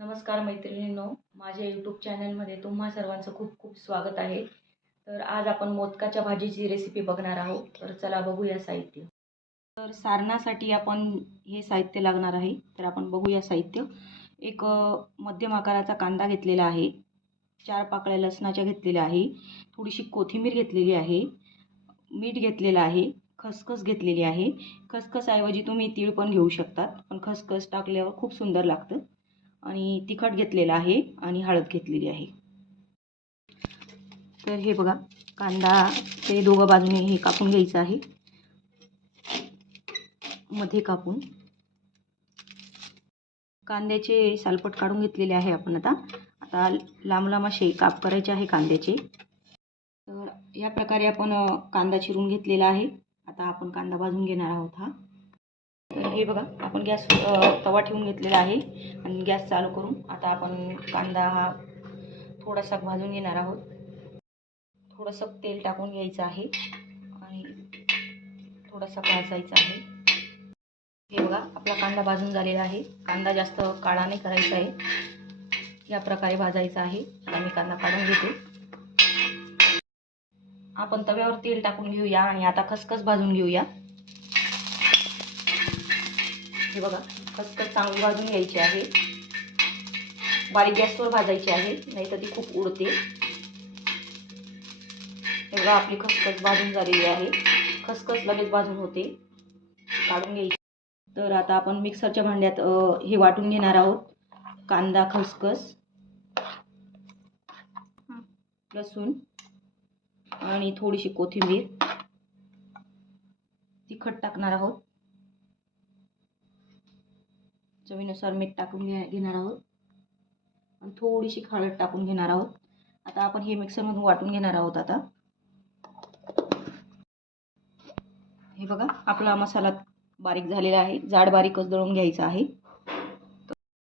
नमस्कार मैत्रिणींनो माझ्या यूट्यूब चॅनलमध्ये तुम्हा सर्वांचं खूप खूप स्वागत आहे. तर आज आपण मोदकाच्या भाजीची रेसिपी बघणार आहोत. तर चला बघूया साहित्य. तर सारणासाठी आपण हे साहित्य लागणार आहे. तर आपण बघूया साहित्य. एक मध्यम आकाराचा कांदा घेतलेला आहे. चार पाकळ्या लसणाच्या घेतलेल्या आहे. थोडीशी कोथिंबीर घेतलेली आहे. मीठ घेतलेलं आहे. खसखस घेतलेली आहे. खसखसऐवजी तुम्ही तीळ पण घेऊ शकतात. पण खसखस टाकल्यावर खूप सुंदर लागतं. आणि तिखट घेतलेलं आहे आणि हळद घेतलेली आहे. तर हे बघा कांदा ते दोघं बाजूने हे कापून घ्यायचं आहे. मध्ये कापून. कांद्याचे सालपट काढून घेतलेले आहे आपण आता. आता लांब लांब असे काप करायचे आहे कांद्याचे. तर या प्रकारे आपण कांदा चिरून घेतलेला आहे. आता आपण कांदा भाजून घेणार आहोत हा. हे बघा आपण गॅस तवा ठेवून घेतलेला आहे आणि गॅस चालू करून आता आपण कांदा हा थोडासा भाजून घेणार आहोत. थोडंसं तेल टाकून घ्यायचं आहे आणि थोडासा भाजायचा आहे. हे बघा आपला कांदा भाजून झालेला आहे. कांदा जास्त काळा नाही करायचा आहे. या प्रकारे भाजायचा आहे. आता मी कांदा काढून घेते. आपण तव्यावर तेल टाकून घेऊया आणि आता खसखस भाजून घेऊया. हे बघा खसखस चांगली भाजून घ्यायची आहे. बारीक गॅसवर भाजायची आहे नाही तर ती खूप उडते. हे बघा आपली खसखस भाजून झालेली आहे. खसखस लगेच भाजून होते. काढून घ्यायची. तर आता आपण मिक्सरच्या भांड्यात हे वाटून घेणार आहोत. कांदा खसखस लसूण आणि थोडीशी कोथिंबीर. तिखट टाकणार आहोत. चवीनुसार मीठ टाकून घे घेणार आहोत. आणि थोडीशी हळद टाकून घेणार आहोत. आता आपण हे मिक्सरमधून वाटून घेणार आहोत आता. हे बघा आपला मसाला बारीक झालेला आहे. जाड बारीकच दळून घ्यायचा आहे.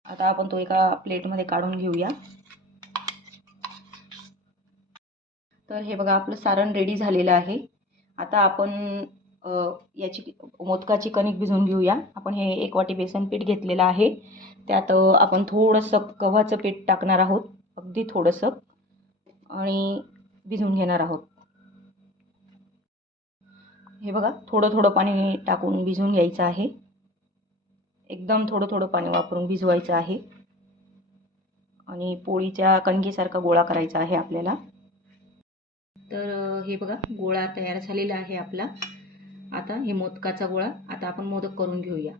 आता आपण तो एका प्लेटमध्ये काढून घेऊया. तर हे बघा आपलं सारण रेडी झालेलं आहे. आता आपण याची मोदकाची कणिक भिजवून घेऊया. आपण हे एक वाटी बेसन पीठ घेतलेलं आहे. त्यात आपण थोडंसं गव्हाचं पीठ टाकणार आहोत. अगदी थोडंसं. आणि भिजवून घेणार आहोत. हे बघा थोडं थोडं पाणी टाकून भिजवून घ्यायचं आहे. एकदम थोडं थोडं पाणी वापरून भिजवायचं आहे. आणि पोळीच्या कणकेसारखा गोळा करायचा आहे आपल्याला. तर हे बघा गोळा तयार झालेला आहे आपला. आता हे मोदकाचा गोळा आता आपण मोदक करून घेऊया.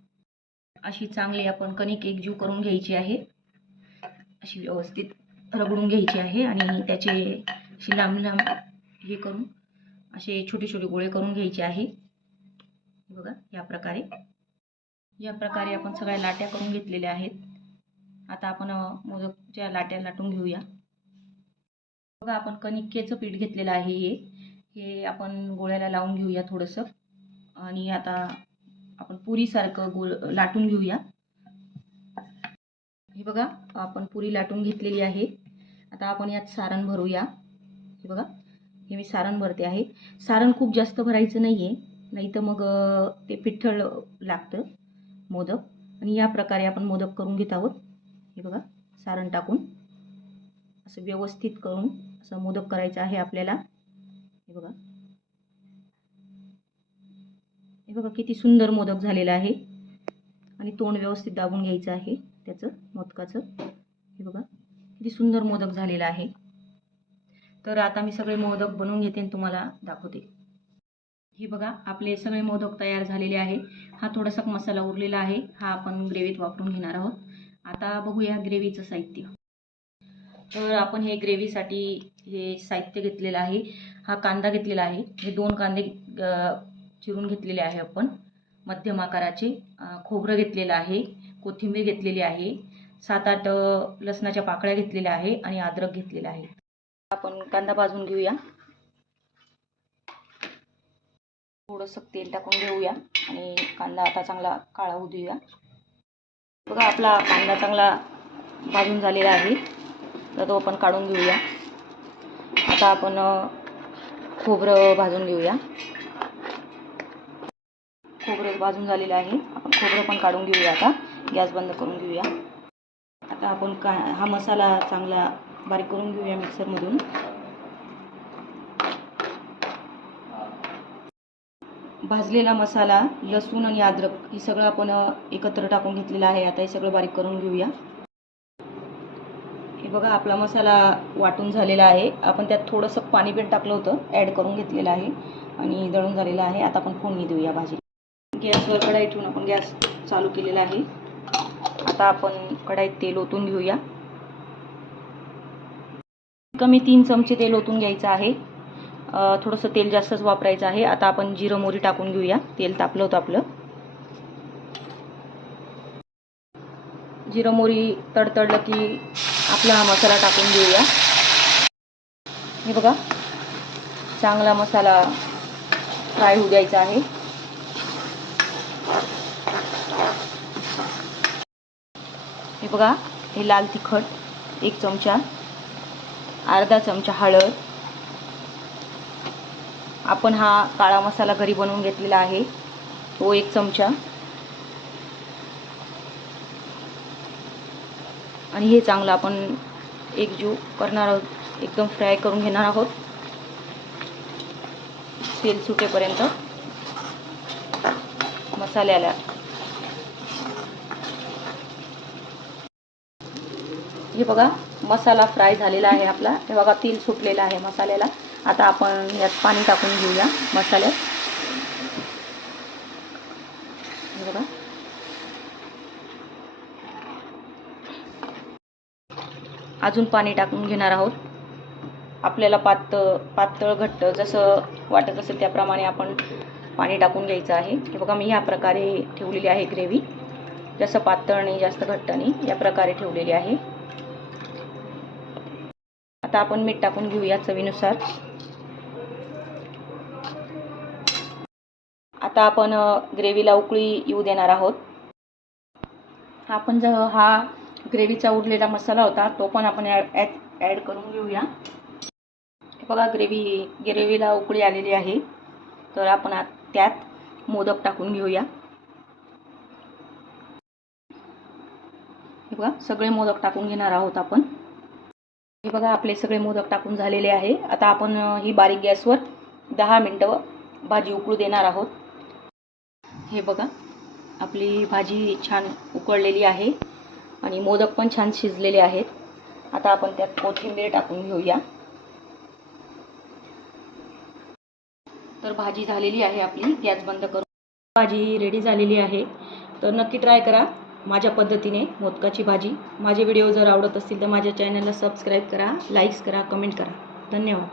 अशी चांगली आपण कणिक एकजीव करून घ्यायची आहे. अशी व्यवस्थित रगडून घ्यायची आहे आणि त्याचे अशी लांब लांब हे करून असे छोटे छोटे गोळे करून घ्यायचे आहे. बघा या प्रकारे. या प्रकारे आपण सगळ्या लाट्या करून घेतलेल्या आहेत. आता आपण मोदकच्या लाट्या लाटून घेऊया. बघा आपण कणिकेचं पीठ घेतलेलं आहे हे. हे आपण गोळ्याला लावून घेऊया थोडंसं. आणि आता आपण पुरीसारखं गोल लाटून घेऊया. हे बघा आपण पुरी लाटून घेतलेली आहे. आता आपण यात सारण भरूया. हे बघा हे मी सारण भरते आहे. सारण खूप जास्त भरायचं नाही आहे नाही तर मग ते पिठ्ठळ लागतं मोदक. आणि या प्रकारे आपण मोदक करून घेत आहोत. हे बघा सारण टाकून. असं व्यवस्थित करून असं मोदक करायचं आहे आपल्याला. हे बघा. हे बघा किती सुंदर मोदक झालेला आहे. आणि तोंड व्यवस्थित दाबून घ्यायचं आहे. त्याचं मोदकाचं. हे बघा किती सुंदर मोदक झालेला आहे. तर आता मी सगळे मोदक बनवून घेते आणि तुम्हाला दाखवते. हे बघा आपले सगळे मोदक तयार झालेले आहे. हा थोडासा मसाला उरलेला आहे. हा आपण ग्रेव्हीत वापरून घेणार आहोत. आता बघूया ग्रेव्हीचं साहित्य. तर आपण हे ग्रेव्हीसाठी हे साहित्य घेतलेलं आहे. हा कांदा घेतलेला आहे. हे दोन कांदे चिरून घेतलेले आहे आपण. मध्यम आकाराचे खोबरं घेतलेलं आहे कोथिंबीर घेतलेली आहे सात आठ लसणाच्या पाकळ्या घेतलेल्या आहे आणि अद्रक घेतलेलं आहे. आपण कांदा भाजून घेऊया. थोडंसं तेल टाकून घेऊया आणि कांदा आता चांगला काळा होऊ देऊया. बघा आपला कांदा चांगला भाजून झालेला आहे. तर तो आपण काढून घेऊया. आता आपण खोबरं भाजून घेऊया. खोबरं भाजून झालेलं आहे. आपण खोबरं पण काढून घेऊया आता. गॅस बंद करून घेऊया. आता आपण का हा मसाला चांगला बारीक करून घेऊया मिक्सरमधून. भाजलेला मसाला लसूण आणि अद्रक हे सगळं आपण एकत्र टाकून घेतलेलं आहे. आता हे सगळं बारीक करून घेऊया. हे बघा आपला मसाला वाटून झालेला आहे. आपण त्यात थोडंसं पाणी पण टाकलं होतं. ॲड करून घेतलेलं आहे. आणि दळून झालेलं आहे. आता आपण फोडणी देऊया भाजी. गॅसवर कढाई ठेवून आपण गॅस चालू केलेला आहे. आता आपण कढाईत तेल ओतून घेऊया. कमी तीन चमचे तेल ओतून घ्यायचं आहे. थोडंसं तेल जास्तच वापरायचं आहे. आता आपण जिरं मोरी टाकून घेऊया. तेल तापलं होतं आपलं. जिरं मोरी तडतडलं की आपला हा मसाला टाकून घेऊया. हे बघा चांगला मसाला फ्राय होऊ द्यायचा आहे. हे बघा हे लाल तिखट एक चमचा अर्धा चमचा हळद. आपण हा काळा मसाला घरी बनवून घेतलेला आहे. तो एक चमचा. आणि हे चांगलं आपण एकजू करणार आहोत. एकदम फ्राय करून घेणार आहोत. तेल सुटेपर्यंत. मसाल्याला हे बघा मसाला फ्राय झालेला आहे आपला. हे बघा तेल सुटलेलं आहे मसाल्याला. आता आपण यात पाणी टाकून घेऊया मसाल्यात. हे बघा. अजून पाणी टाकून घेणार आहोत. आपल्याला पातळ पातळ घट्ट जसं वाटत असेल त्याप्रमाणे आपण पाणी टाकून घ्यायचं आहे. हे बघा मी या प्रकारे ठेवलेली आहे ग्रेव्ही. जास्त पातळ नाही जास्त घट्ट नाही. या प्रकारे ठेवलेली आहे. आता आपण मीठ टाकून घेऊया चवीनुसार. आता आपण ग्रेव्हीला उकळी येऊ देणार आहोत. आपण जर हा ग्रेव्हीचा उरलेला मसाला होता तो पण आपण ॲड ॲड करून घेऊया. बघा ग्रेव्ही ग्रेव्हीला उकळी आलेली आहे. तर आपण आत- त्यात मोदक टाकून घेऊया. हे बघा सगळे मोदक टाकून घेणार आहोत आपण. हे बघा आपले सगळे मोदक टाकून झालेले आहे. आता आपण ही बारीक गॅसवर दहा मिनटं भाजी उकळू देणार आहोत. हे बघा आपली भाजी छान उकळलेली आहे आणि मोदक पण छान शिजलेले आहेत. आता आपण त्यात कोथिंबीर टाकून घेऊया. तर भाजी झालेली आहे आपली गॅस बंद करून. भाजी रेडी झालेली आहे. तर नक्की ट्राय करा माझ्या पद्धतीने मोदकाची भाजी. माझे व्हिडिओ जर आवडत असतील तर माझ्या चॅनलला सबस्क्राईब करा लाईक्स करा कमेंट करा. धन्यवाद.